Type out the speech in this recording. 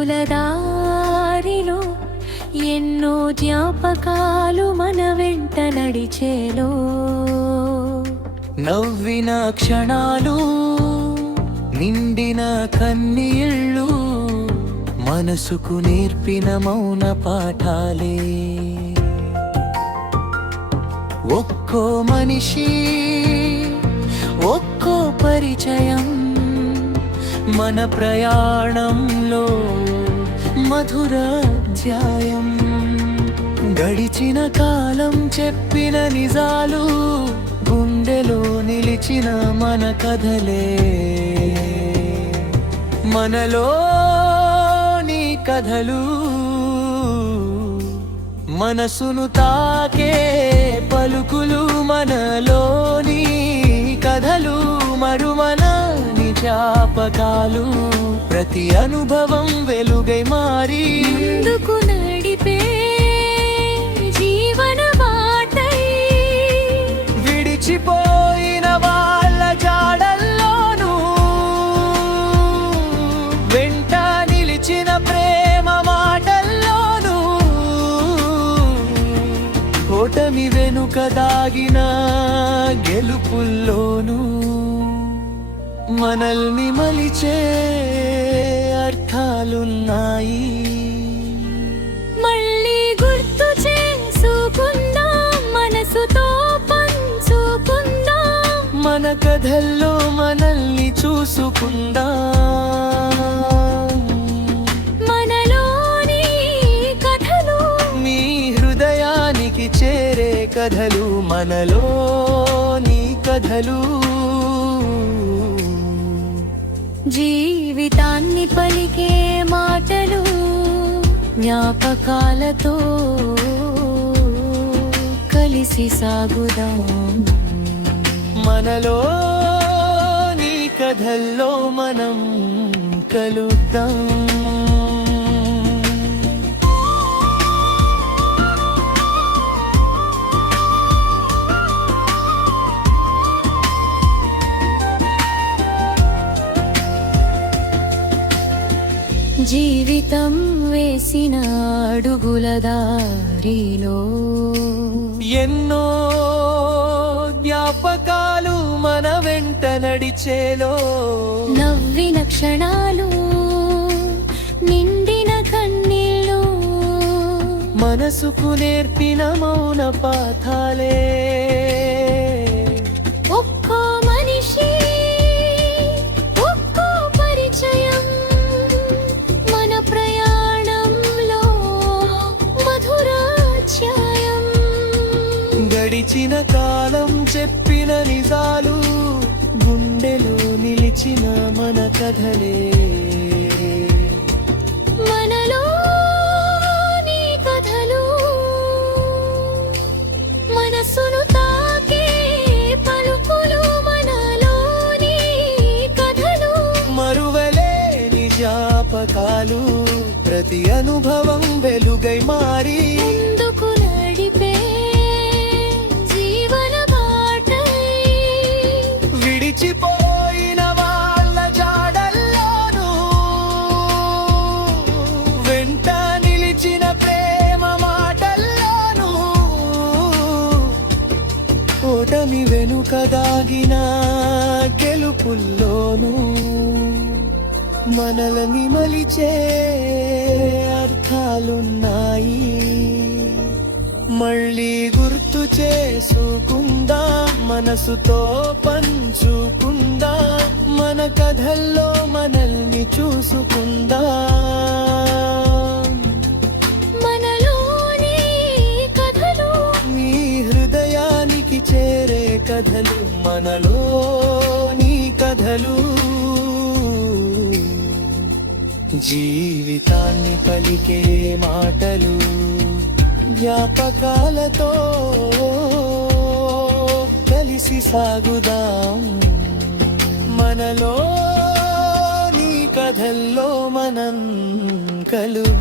అడుగుల దారిలో ఎన్నో జ్ఞాపకాలు మన వెంట నడిచేలో నవ్విన క్షణాలు నిండిన కన్నీళ్ళు మనసుకు నేర్పిన మౌన పాఠాలే ఒక్కో మనిషి ఒక్కో పరిచయం మన ప్రయాణంలో మధుర అధ్యాయం గడిచిన కాలం చెప్పిన నిజాలు గుండెలో నిలిచిన మన కథలే మనలోని కథలు మనసును తాకే పలుకులు మనలోని కథలు మరువని జ్ఞాపకాలు ప్రతి అనుభవం వెలుగై మారి ముందుకు నడిపే జీవన బాటై విడిచిపోయిన వాళ్ళ జాడల్లోనూ వెంట నిలిచిన ప్రేమ మాటల్లోనూ ఓటమి వెనుక దాగిన గెలుపుల్లోనూ మనల్ని మలిచే అర్థాలున్నాయి మళ్ళీ గుర్తు చేసుకుందాం మనసుతో పంచుకుందాం మన కథల్లో మనల్ని చూసుకుందాం మనలోని కథలు మీ హృదయానికి చేరే కథలు మనలోని కథలు జీవితాన్ని పలికే మాటలు జ్ఞాపకాలతో కలిసి సాగుదాం మనలోని కథల్లో మనం కలుద్దాం జీవితం వేసిన అడుగుల దారిలో ఎన్నో జ్ఞాపకాలు మన వెంట నడిచేలో నవ్విన క్షణాలు నిండిన కన్నీళ్ళు మనసుకు నేర్పిన మౌన పాఠాలే ఒక్కో మనిషి ఒక్కో పరిచయం మన ప్రయాణంలో మధుర అధ్యాయం గడిచిన కాలం చెప్పిన నిజాలు గుండెలో నిలిచిన మన కథలే మనలోని కథలు మనసును తాకే పలుకులు మనలోని కథలు మరువలేని జ్ఞాపకాలు ప్రతి అనుభవం వెలుగై మారి ముందుకు నడిపే జీవన బాటై విడిచిపోయిన వాళ్ళ జాడల్లోనూ వెంట నిలిచిన ప్రేమ మాటల్లోనూ ఓటమి వెనుక దాగిన గెలుపుల్లోనూ మనల్ని మలిచే అర్థాలున్నాయి మళ్ళీ గుర్తు చేసుకుందాం మనసుతో పంచుకుందాం మన కథల్లో మనల్ని చూసుకుందాం మనలోని కథలు మీ హృదయానికి చేరే కథలు మనలోని కథలు జీవితాన్ని పలికే మాటలు జ్ఞాపకాలతో కలిసి సాగుదాం మనలోని కథల్లో మనం కలుద్దాం